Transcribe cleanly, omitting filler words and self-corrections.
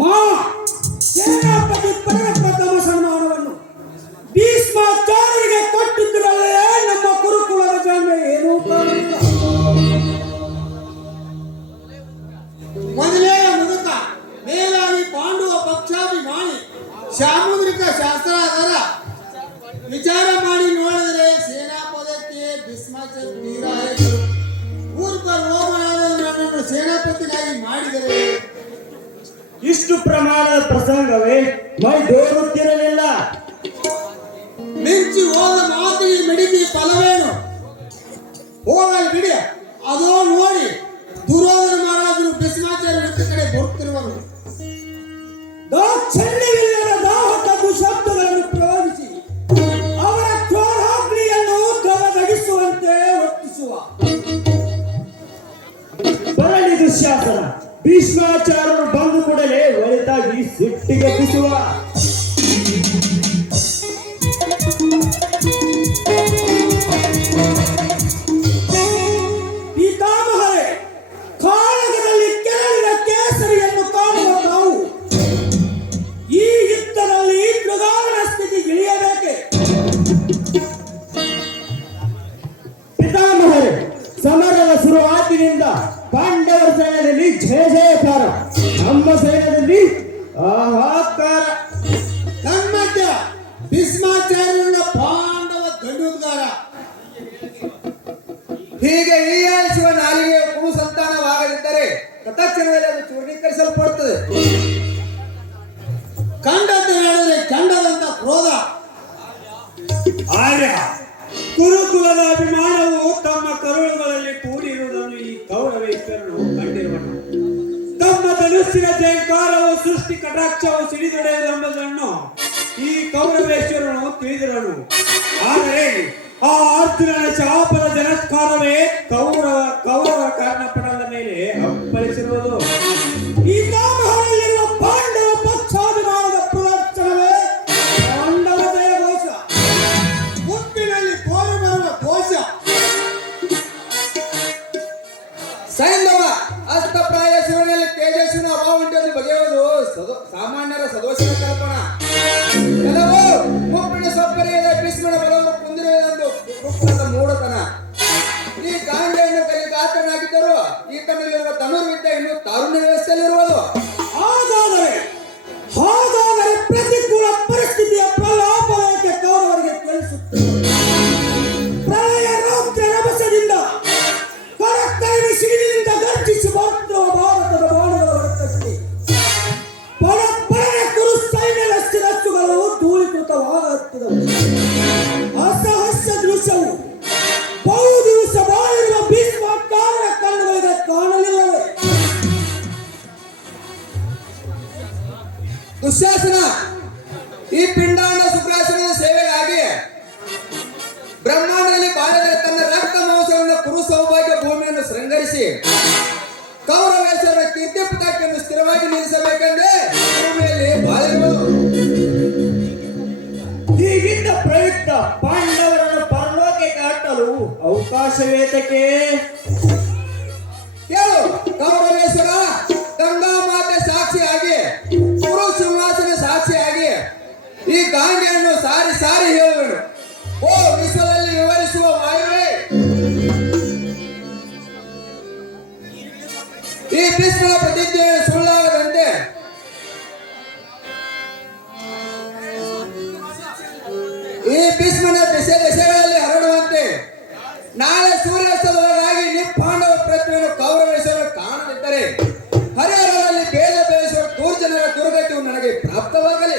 ಮಾ ಸೇನಾಪತಿ ಪ್ರಥಮ ಸನ್ಮಾನವನ್ನು ಭೀಷ್ಮಾಚಾರ್ಯರಿಗೆ ಕೊಟ್ಟಿದ್ದರಲ್ಲೇ ನಮ್ಮ ಕುರುಕುಲದ ಜನ್ಮ ಏನೂ ಕಾಣಲಿಲ್ಲ. ಮೊದಲೇ ಮುದುಕ, ಮೇಲಾಗಿ ಪಾಂಡವ ಪಕ್ಷಾಭಿಮಾನಿ, ಸಾಮುದ್ರಿಕ ಶಾಸ್ತ್ರಾಧಾರ ವಿಚಾರ ಮಾಡಿ ನೋಡಿದರೆ ಸೇನಾಪದಕ್ಕೆ ಭೀಷ್ಮಾಚಾರ್ಯ ತೀರಾಯಿತು. ಊರ್ಕ ರೋಮನಾದ ನನ್ನನ್ನು ಸೇನಾಪತಿಗಾಗಿ ಮಾಡಿದರೆ ಇಷ್ಟು ಪ್ರಮಾಣದ ಪ್ರಸಂಗವೇ ಮೈ ದೋರುತ್ತಿರಲಿಲ್ಲ. ಮಿಂಚಿ ಹೋದ ಮಾತಿಗೆ ಮಿಡಿದಿ ಫಲವೇನು? ಹೋಗಲಿ ಬಿಡಿ. ಅದೋ ನೋಡಿ ದುರ್ಯೋಧನ ಮಹಾರಾಜರು ಭೀಷ್ಮಾಚಾರ್ಯ ಕಡೆ ಬರುತ್ತಿರುವರು. ದಾಕ್ಷಣ್ಯವಿಲ್ಲದ ದಾಹಕ ದುಶಬ್ದಗಳನ್ನು ಪ್ರಯೋಗಿಸಿ ಅವರ ಕ್ರೋಧಾಗ್ನಿಯನ್ನು ಗಗನಗಿಸುವಂತೆ ವರ್ತಿಸುವ ಬರಲಿ ದುಶ್ಯಾಸನ. ಭೀಷ್ಮಾಚಾರ್ಯರು ಬಂದು ಕೂಡಲೇ ಒಳಿತಾಗಿ ಸಿಟ್ಟಿಗೆಬ್ಬಿಸುವ. ಪಿತಾಮಹರೇ, ಕಾಳಗದಲ್ಲಿ ಕೆರಳಿದ ಕೇಸರಿಯನ್ನು ಕಾಣುವ ನಾವು ಈ ಯುದ್ಧದಲ್ಲಿ ಮೃಗಾಲನ ಸ್ಥಿತಿಗೆ ಇಳಿಯಬೇಕೆ? ಪಿತಾಮಹರೇ, ಸಮರದ ಶುರುವಾತಿನಿಂದ ಪಾಂಡವರ ಸೈನ್ಯದಲ್ಲಿ ಜಯ ಜಯಕಾರ, ನಮ್ಮ ಸೈನ್ಯದಲ್ಲಿ ಹಾಹಾಕಾರ. ನಮ್ಮಧ್ಯ ಭೀಷ್ಮಾಚಾರ್ಯನ ಪಾಂಡವ ಗಂಡುಗಾರ. ಹೀಗೆ ಹೀಯಾಳಿಸುವ ನಾಲಿಗೆ ಕುರು ಸಂತಾನವಾಗದಿದ್ದರೆ ತತ್ಕ್ಷಣದಲ್ಲಿ ಅದು ಚೂರ್ಣೀಕರಿಸಲ್ಪಡುತ್ತದೆ. ಕಂಡಂತೆ ಹೇಳಿದ್ರೆ ಕಂಡದಂತ ಕ್ರೋಧ. ಆರ್ಯ ಕುರುಕುಲದ ಅಭಿಮಾನವು ತಮ್ಮ ಕರುಳುಗಳಲ್ಲಿ ಕೂಡಿರುವುದನ್ನು ಈ ಕೌರವೇಶ್ವರನು ಕಂಡಿರುವನು. ತಮ್ಮ ಧನುಸ್ಸಿನ ಜಯಂಕಾರವು ಸೃಷ್ಟಿ ಕಟಾಕ್ಷವು ಸಿಡಿದೊಡೆಯುವುದೆಂಬುದನ್ನು ಈ ಕೌರವೇಶ್ವರನು ತಿಳಿದಿರನು. ಆದರೆ ಆ ಅರ್ಜುನನ ಶಾಪದ ಜನಸ್ಕಾರವೇ ಕೌರವ ಕರ್ಣಪಟಲದ ಮೇಲೆ ಅಪ್ಪಳಿಸಿರುವುದು. ಈ ಕಾಮಹರಲ್ಲಿರುವ ಪಾಂಡವ ಪಕ್ಷಾಭಿಮಾನದ ಪ್ರದರ್ಶನವೇ ಪಾಂಡವ ಜಯಘೋಷ. ಮುಪ್ಪಿನಲ್ಲಿ ತೋರು ಬರುವ ಘೋಷ. ಸೈಂಧವ ಅಸ್ತಪ್ರಾಯ ಶಿವನಲ್ಲಿ ತೇಜಸ್ವಿನ ಅಭಾವ ಉಂಟೆಂದು ಬಗೆಯುವುದು ಸಾಮಾನ್ಯರ ಸದೋಷದ ಕಲ್ಪನಾ. ಕೆಲವು ಮುಪ್ಪಿನ ಸೊಪ್ಪರಿಯದ ಭೀಷ್ಮನ ಬಲವನ್ನು ಕುಂದಿರುವುದೆಂದು ಕೃಷ್ಣದ ಮೂಢತನ. ಈ ಗಾಂಡಿಯನ್ನು ಕಲಿ ಗಾತ್ರನಾಗಿದ್ದರು ಈತನಲ್ಲಿರುವ ಧನುರ್ವಿದ್ಯೆ ಇನ್ನು ತಾರುಣ್ಯ ವ್ಯವಸ್ಥೆಯಲ್ಲಿರುವುದು. ಹಾಗಾದರೆ ಪ್ರತಿಕೂಲ ಪರಿಸ್ಥಿತಿಯ ಪ್ರಲಾಪಕ್ಕೆ ಕೌರವರಿಗೆ ಕೇಳಿಸುತ್ತದೆ. ಪ್ರಳಯ ರೌದ್ರ ರಭಸದಿಂದ ಕರಕರಣ ಸಿಡಿಲಿನಿಂದ ಗರ್ಜಿಸಿ ಬರುತ್ತಿರುವ ಭಾರತದ ಬಾಣಗಳ ಹೊರತಕ್ಕೆ ಪರಪರನೆ ಕುರು ಸೈನ್ಯದ ಶಿರಸ್ಸುಗಳು ಧೂಳೀಕೃತವಾಗುತ್ತಿದ್ದವು. ಅಸಹಸ್ಯ ದೃಶ್ಯವು ಬಹು ದಿವಸ ಬಾಳಿರುವ ಭೀಷ್ಮಾಚಾರ್ಯರ ಕಣ್ಣುಗಳಿಗೆ ಕಾಣಲಿಲ್ಲವೇ? ದುಶ್ಯಾಸನ, ಈ ಪಿಂಡಾಂಡ ಶುಕ್ರಾಸನದ ಸೇವೆಗಾಗಿ ಬ್ರಹ್ಮಾಂಡದಲ್ಲಿ ಬಾಳಿದರೆ ತನ್ನ ರಕ್ತ ಮಾಂಸವನ್ನು ಕುರು ಸೌಭಾಗ್ಯ ಭೂಮಿಯನ್ನು ಶೃಂಗರಿಸಿ ಕೌರವೇಶ್ವರರ ಕೀರ್ತಿ ಪತಾಕೆಯನ್ನು ಸ್ಥಿರವಾಗಿ ನಿಲ್ಲಿಸಬೇಕೆಂದೇ ಭೂಮಿಯಲ್ಲಿ ಬಾಳಿರುವುದು. ಹೀಗಿದ್ದ ಪ್ರಯುಕ್ತ ಪಾಂಡವರನ್ನು ಪರಲೋಕಕ್ಕೆ ಕಟ್ಟಲು ಅವಕಾಶವೇತಕ್ಕೆ? ಕೇಳು, ಕೌರವೇಶ್ವರ ಗಂಗಾ ಮಾತೆ ಸಾಕ್ಷಿಯಾಗಿ ಕುರು ಸಿಂಹಾಸನ ಸಾಕ್ಷಿಯಾಗಿ ಈ ಗಾಂಡಿಯನ್ನು ಸಾರಿ ಸಾರಿ ಹೇಳುವನು. ಓ ವಿಶ್ವದಲ್ಲಿ ವಿವರಿಸುವ ವಾಯುವೇ, ಈ ಭೀಷ್ಮನ ಪ್ರತಿಜ್ಞೆ ಸುಳ್ಳಾಗದಂತೆ ಈ ಭೀಷ್ಮನ ದಶೆ ದಶೆಗಳಲ್ಲಿ ಹರಡುವಂತೆ ನಾಳೆ ಸೂರ್ಯಾಸ್ತದೊಳಗಾಗಿ ನಿಪ್ಪಾಂಡವ ಪ್ರತಿಮೆಯನ್ನು ಕೌರವೇಶ್ವರ ಕಾಣದಿದ್ದರೆ ಹರಿಹರದಲ್ಲಿ ಭೇದ ಬೆಳೆಸುವ ದೂರ್ಜನರ ದುರ್ಗತಿಯು ನನಗೆ ಪ್ರಾಪ್ತವಾಗಲಿ.